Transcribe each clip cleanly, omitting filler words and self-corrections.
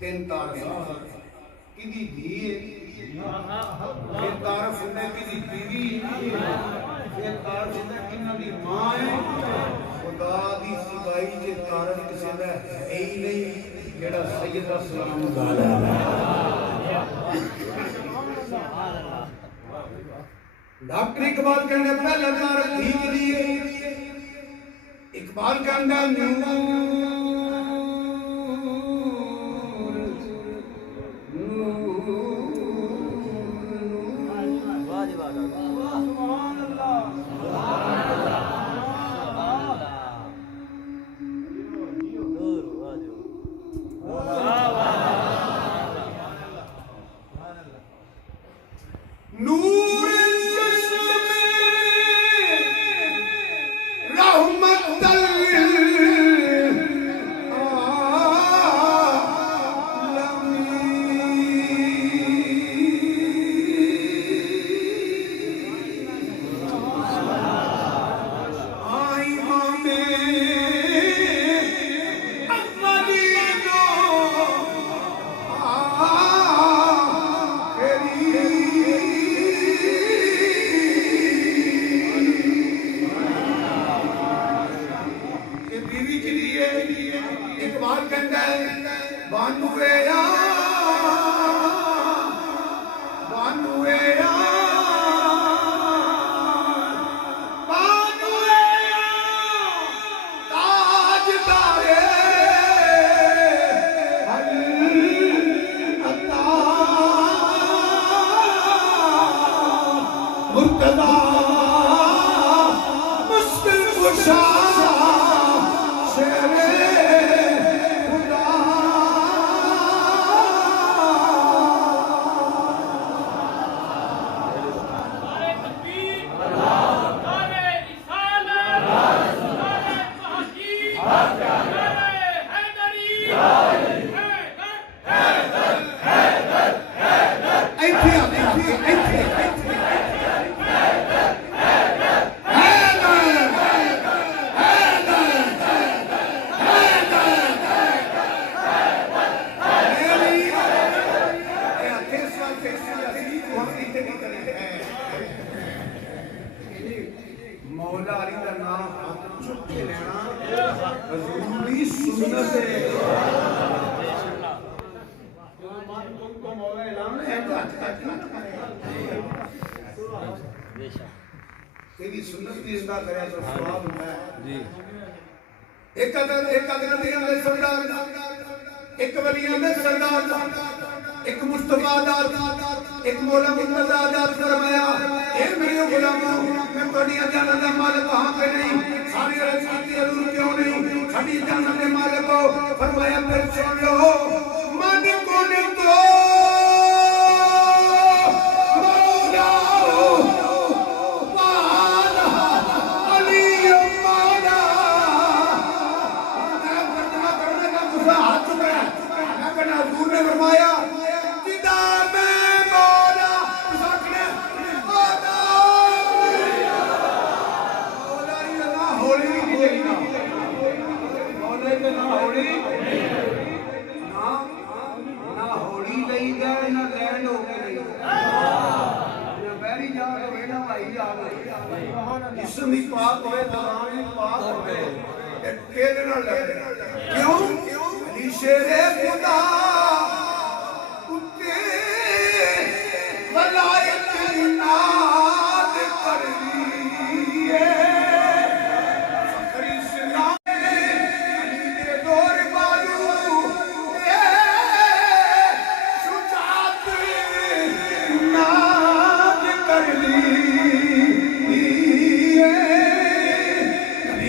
तीन तारफ किदी धी फिर तारफ सुनने किदी बीवी फिर तारफ सुनने किन्ना दी मां है खुदा दी सिवाई जे तारफ किसी दा है ही नहीं जेड़ा सैयद सलाम गाला डॉक्टर इकबाल कहने पहले तारफ धी किदी इकबाल कहंदा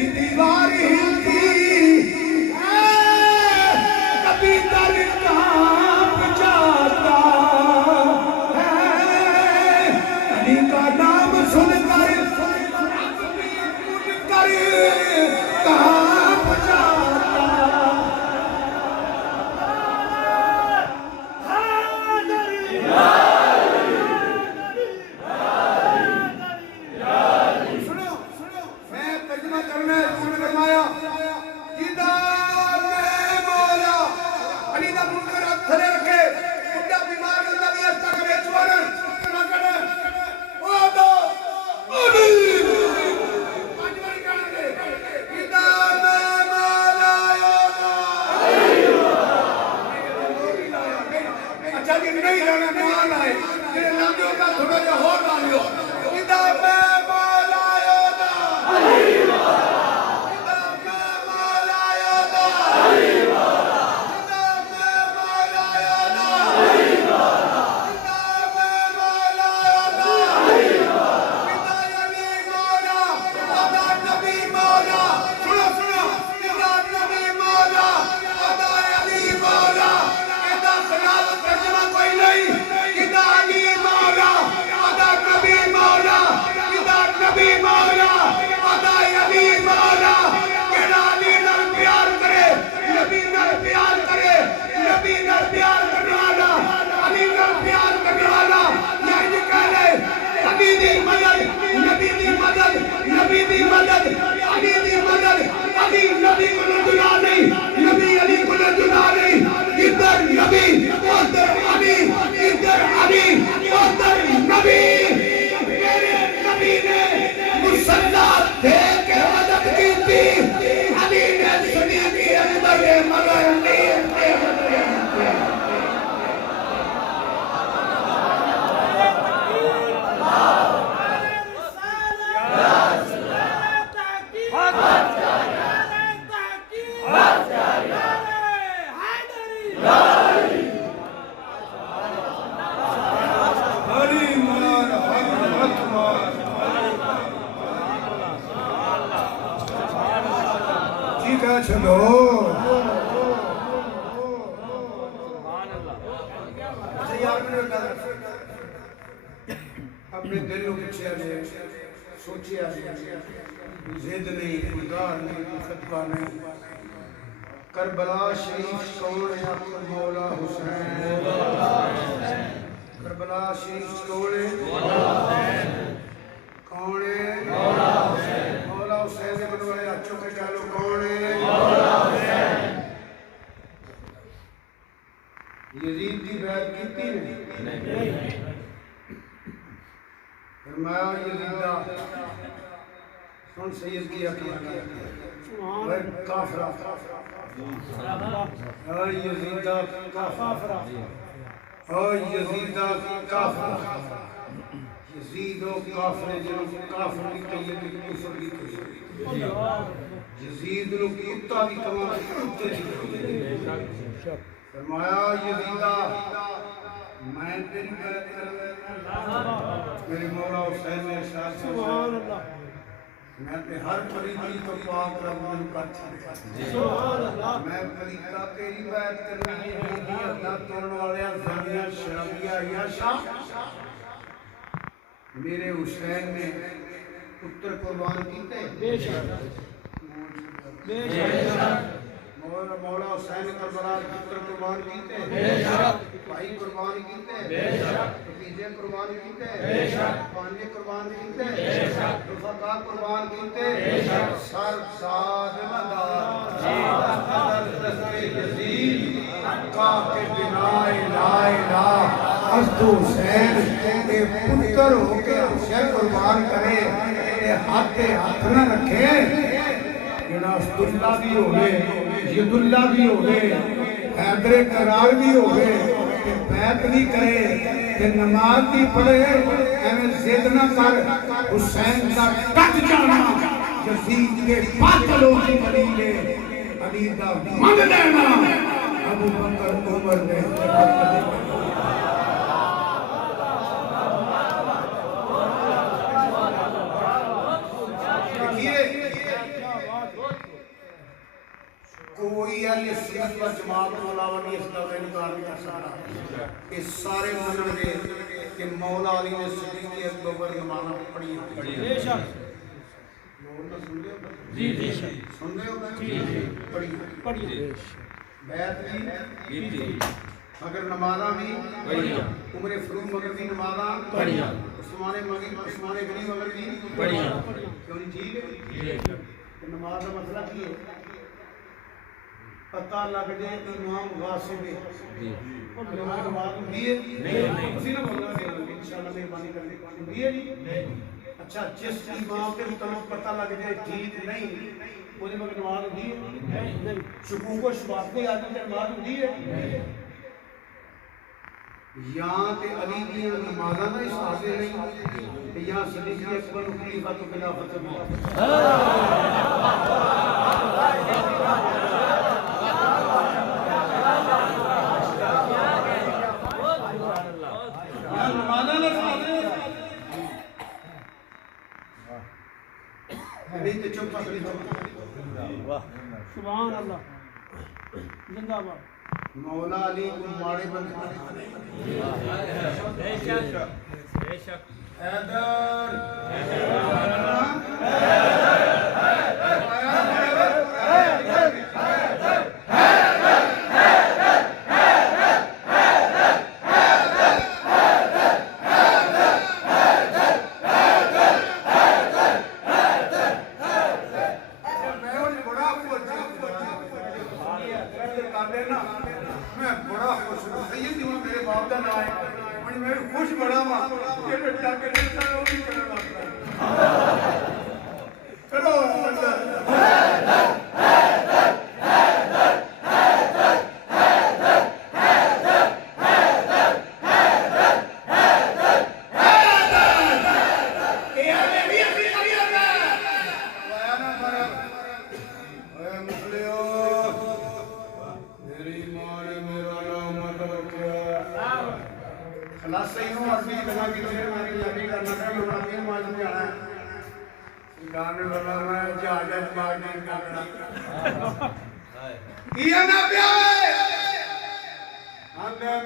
दीवार हिलती कभी दर का मदद अली दी मदद अली नबी को जुदा नहीं नबी अली को जुदा नहीं इधर नबी उधर अली इधर अली उधर नबी मेरे नबी ने मुसल्ला दे के मदद की थी अली ने सुनी थी अंदर मगर नहीं चलो अपने दिल को पूछा सोचिया जिद नहीं गुजार नहीं फतवा नहीं करबला शरीफ कौन है मौला हुसैन करबला शरीफ कौन है कौन है मौला हुसैन ने बनवाया चुके डालो कौन है यजीद की बैत की नहीं फरमाया यजीदा सुन सैयद की अकीद वह काफरा और यजीदा काफरा और यजीदा काफरा यजीद और काफरे जो काफर की कहिए कि कुफर की कहिए यजीद नु कुत्ता भी कमा कुत्ते दी फरमाया यजीदा मैं तेरी बैत कर मेरे मौला हुसैन ने इरशाद सुभान अल्लाह मैं ते हर तरीके तो पाक रब मन कर सुभान अल्लाह मैं तरीका तेरी बैत करनी है दी अल्लाह तोड़न वाले जानिया शराबिया या शाह मेरे हुसैन ने पुत्र कुर्बान कीते बेशक मौला हुसैन करबला पुत्र कुर्बान कीते बेशक भाई कुर्बान कीते बेशक भतीजे कुर्बान कीते बेशक पांजे कुर्बान कीते बेशक रफका कुर्बान कीते बेशक सर साद मदार यजीद का के बिना ला इलाहा अस्तु हुसैन के पुत्र होके हुसैन कुर्बान करे हाथे हाथ न रखे जेड़ा अस्तुल्ला भी होवे यदुल्ला भी होवे हैदर करार भी होवे ते बैत भी करे ते नमाज भी पढ़े एवें जिद ना कर हुसैन दा कट जाना यजीद के बातलों की दलील अली दा मन लेना अबू बकर उमर ने कोई अहले सुन्नत व जमात के अलावा नहीं इसका इनकार नहीं कर सकता ये सारे मानते कि मौला अली ने सिद्दीक़ अकबर नमाज़ पढ़ी बेशक जी जी सुन रहे हो जी पढ़ी बैत भी मगर नमाज़ा भी बढ़िया उमर फरूक मगर भी नमाज़ा बढ़िया उस्मान गनी मगर भी बढ़िया क्यों नहीं ठीक है नमाज का मसला की है पता लग जाए इमाम वासिब जी नमाज हुंदी है नहीं उसी ने बोलना है इंशाल्लाह मेहरबानी करनी हुंदी है नहीं अच्छा जिस इमाम के मुताबिक पता लग जाए ठीक नहीं ਉਹਦੇ ਮਗਰ ਨਮਾਜ਼ ਹੁੰਦੀ ਹੈ ਨਹੀਂ ਸ਼ਕੂਕ ਕੋ ਸ਼ਬਾਤ ਦੇ ਆਦਮੀ ਦੀ ਨਮਾਜ਼ ਹੁੰਦੀ ਹੈ ਜਾਂ ਤੇ ਅਲੀ ਦੀਆਂ ਨਮਾਜ਼ਾਂ ਦਾ ਹਿਸਾਬ ਨਹੀਂ ਤੇ ਜਾਂ ਸਿੱਦੀਕ ਅਕਬਰ ਨੂੰ ਖਲੀਫਾ ਤੋਂ ਖਿਲਾਫਤ नहीं तो चुप सुभान अल्लाह जिंदाबाद मौला अली को माड़े बंद बेशक बेशक हैदर बुलावे ना मैं बड़ा खुश हूं सैयद जी मेरे बाप का नाम है मैं खुश बड़ा वा ये बेटा के नेता वो भी करना लगता चलो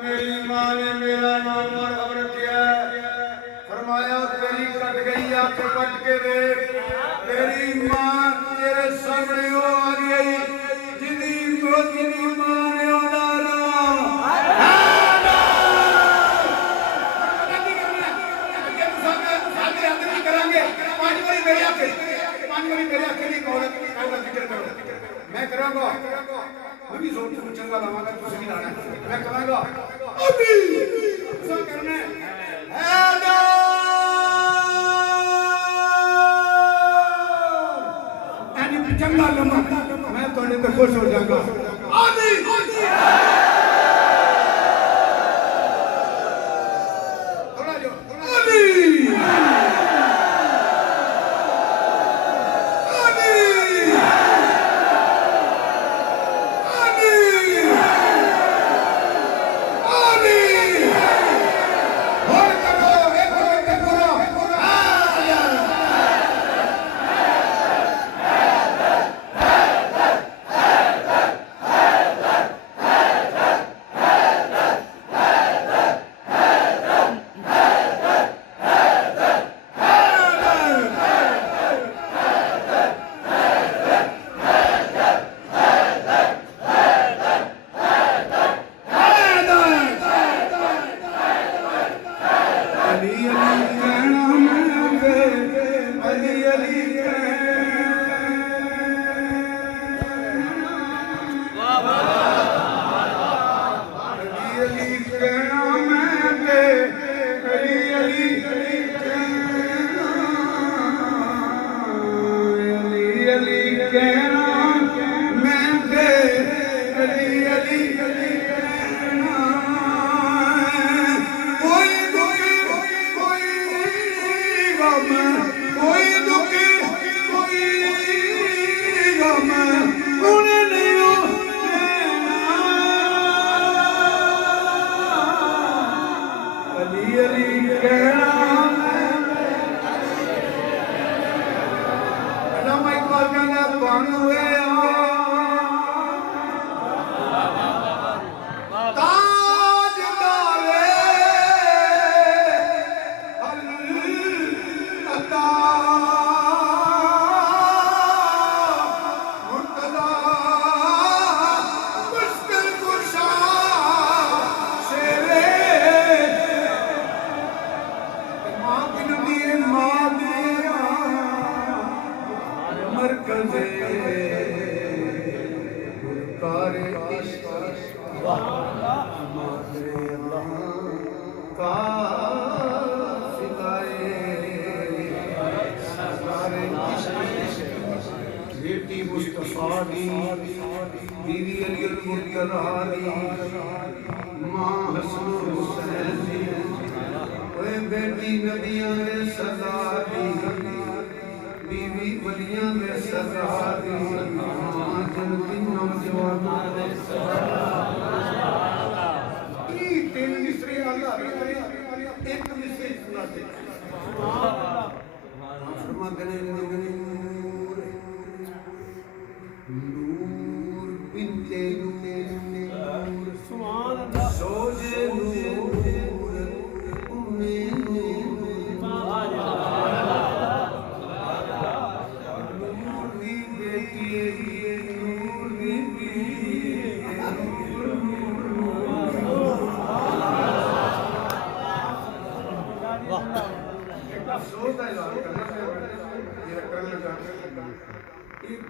मेरी माँ ने मेरा नाम मरहब रखा फरमाया तेरी कट गई आंख कट के देख तेरी माँ तेरे सामने हो आ गई जिंदी माँ ने मैं करूंगा मैं भी सोच चंगा लावांगा तुझे भी लाना मैं करूंगा अभी ऐसा करना है एनी चंगा लमा मैं तोड़े तो खुश हो जाऊंगा अभी थोड़ा जो अभी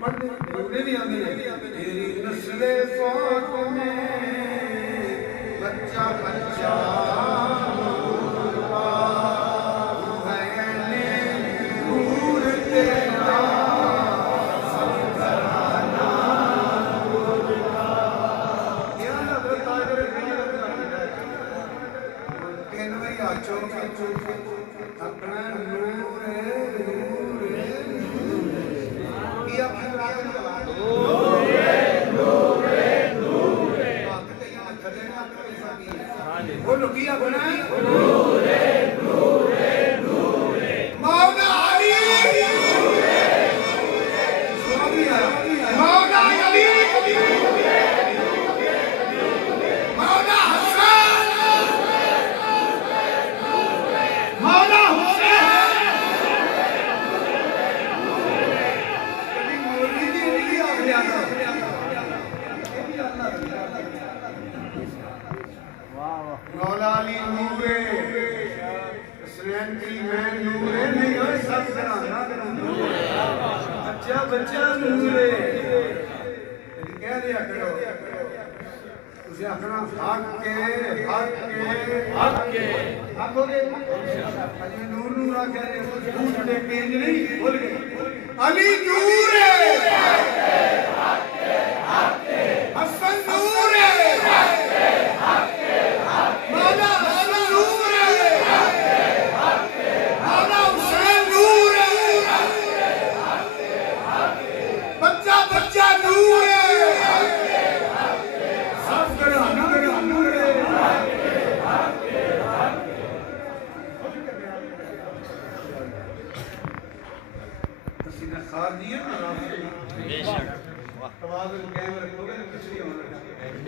पढ़ने भी आते हैं तेरी नस्ले पाक में बच्चा बच्चा अपना नूर बोलो किया बना मौला अली मौला अली मौला हसन मौला मौला अली नूरे हुसैन की मैं नूरे नहीं हो सब कराना बच्चा बच्चा नूरे कह दिया करो उसे अपना हक के हक हो गए अजी नूर नूर आ गया झूठ दे के नहीं बोल गए अली नूरे हसन नूरे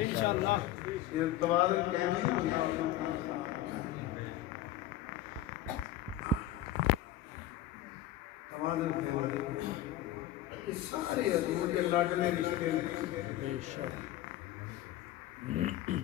इंशाअल्लाह ये तवाज़ुन कैमरे तवाज़ुन कैमरे सारे अल्लाह के लाडले रिश्ते